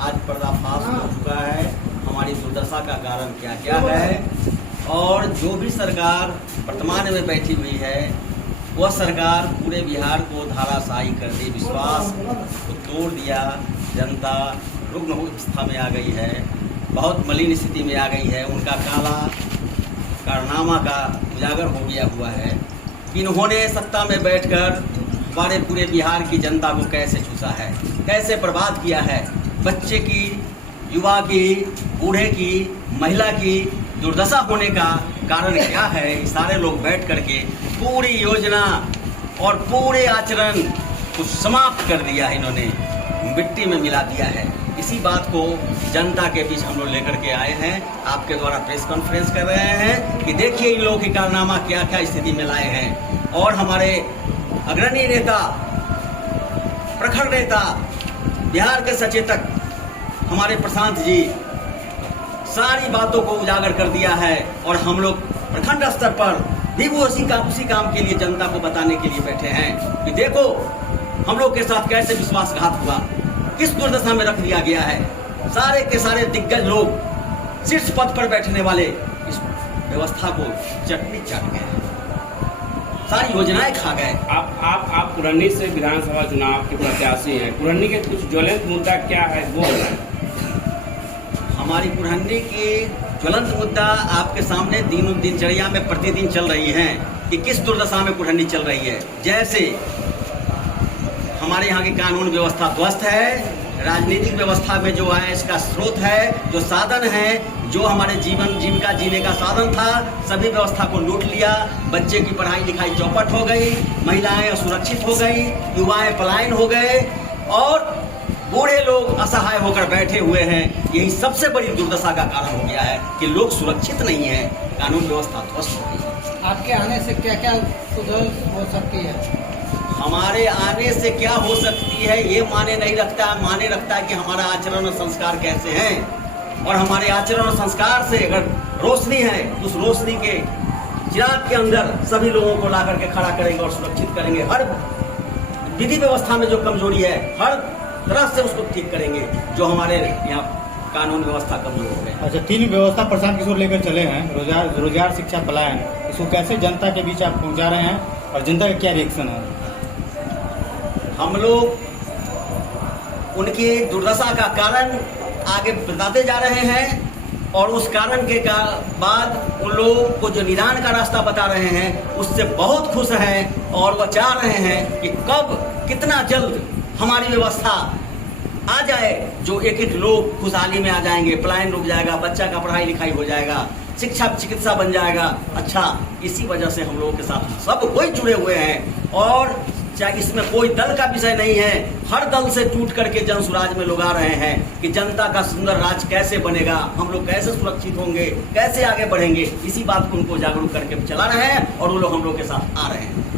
आज पर्दाफाश हो चुका है। हमारी दुर्दशा का कारण क्या क्या है, और जो भी सरकार वर्तमान में बैठी हुई है वह सरकार पूरे बिहार को धाराशाही कर दी, विश्वास को तोड़ दिया। जनता रुग्ण अवस्था में आ गई है, बहुत मलिन स्थिति में आ गई है। उनका काला कारनामा का उजागर हो गया हुआ है। इन्होंने सत्ता में बैठकर हमारे पूरे बिहार की जनता को कैसे चूसा है, कैसे बर्बाद किया है। बच्चे की, युवा की, बूढ़े की, महिला की दुर्दशा होने का कारण क्या है? सारे लोग बैठ करके पूरी योजना और पूरे आचरण को समाप्त कर दिया है, इन्होंने मिट्टी में मिला दिया है। इसी बात को जनता के बीच हम लोग लेकर के आए हैं, आपके द्वारा प्रेस कॉन्फ्रेंस कर रहे हैं कि देखिए इन लोगों की कारनामा क्या क्या स्थिति में लाए हैं। और हमारे अग्रणी नेता, प्रखर नेता, बिहार के सचेतक हमारे प्रशांत जी सारी बातों को उजागर कर दिया है। और हम लोग प्रखंड स्तर पर भी वो उसी काम के लिए जनता को बताने के लिए बैठे हैं कि देखो हम लोग के साथ कैसे विश्वासघात हुआ, किस दुर्दशा में रख दिया गया है। सारे के सारे दिग्गज लोग शीर्ष पद पर बैठने वाले इस व्यवस्था को चटनी चाट गए, सारी योजनाएं खा गए। आप कुरहनी से विधानसभा चुनाव के प्रत्याशी हैं। कुरहनी के कुछ ज्वलंत मुद्दा क्या है वो बताएं। हमारी कुरहनी की ज्वलंत मुद्दा आपके सामने दिनचर्या में प्रतिदिन चल रही है कि किस दुर्दशा में कुरहनी चल रही है। जैसे हमारे यहाँ की कानून व्यवस्था ध्वस्त है, राजनीतिक व्यवस्था में जो है इसका स्रोत है, जो साधन है, जो हमारे जीविका जीने का साधन था, सभी व्यवस्था को लूट लिया। बच्चे की पढ़ाई लिखाई चौपट हो गई, महिलाएं असुरक्षित हो गई, युवाएं पलायन हो गए और बूढ़े लोग असहाय होकर बैठे हुए हैं। यही सबसे बड़ी दुर्दशा का कारण हो गया है कि लोग सुरक्षित नहीं है, कानून व्यवस्था ध्वस्त हो गई है। आपके आने से क्या क्या सुधार हो सकती है? हमारे आने से क्या हो सकती है ये माने नहीं रखता है, माने रखता है कि हमारा आचरण और संस्कार कैसे हैं। और हमारे आचरण और संस्कार से अगर रोशनी है, उस रोशनी के चिराग के अंदर सभी लोगों को ला करके खड़ा करेंगे और सुरक्षित करेंगे। हर विधि व्यवस्था में जो कमजोरी है हर तरह से उसको ठीक करेंगे, जो हमारे यहाँ कानून व्यवस्था कमजोर हो गए। अच्छा, 3 व्यवस्था प्रशांत किशोर लेकर चले हैं, रोजगार, शिक्षा, पलायन, इसको कैसे जनता के बीच आप पहुंचा रहे हैं और जनता का क्या रिएक्शन है? हम लोग उनकी दुर्दशा का कारण आगे बताते जा रहे हैं और उस कारण के बाद उन लोगों को जो निदान का रास्ता बता रहे हैं उससे बहुत खुश हैं। और वह चाह रहे हैं कि कब कितना जल्द हमारी व्यवस्था आ जाए, जो एक लोग खुशहाली में आ जाएंगे, पलायन रुक जाएगा, बच्चा का पढ़ाई लिखाई हो जाएगा, शिक्षा चिकित्सा बन जाएगा। अच्छा, इसी वजह से हम लोगों के साथ सब कोई जुड़े हुए हैं और चाहे इसमें कोई दल का विषय नहीं है। हर दल से टूट करके जन सुराज में लोग आ रहे हैं कि जनता का सुंदर राज कैसे बनेगा, हम लोग कैसे सुरक्षित होंगे, कैसे आगे बढ़ेंगे। इसी बात को उनको जागरूक करके चला रहे हैं और वो लोग हम लोग के साथ आ रहे हैं।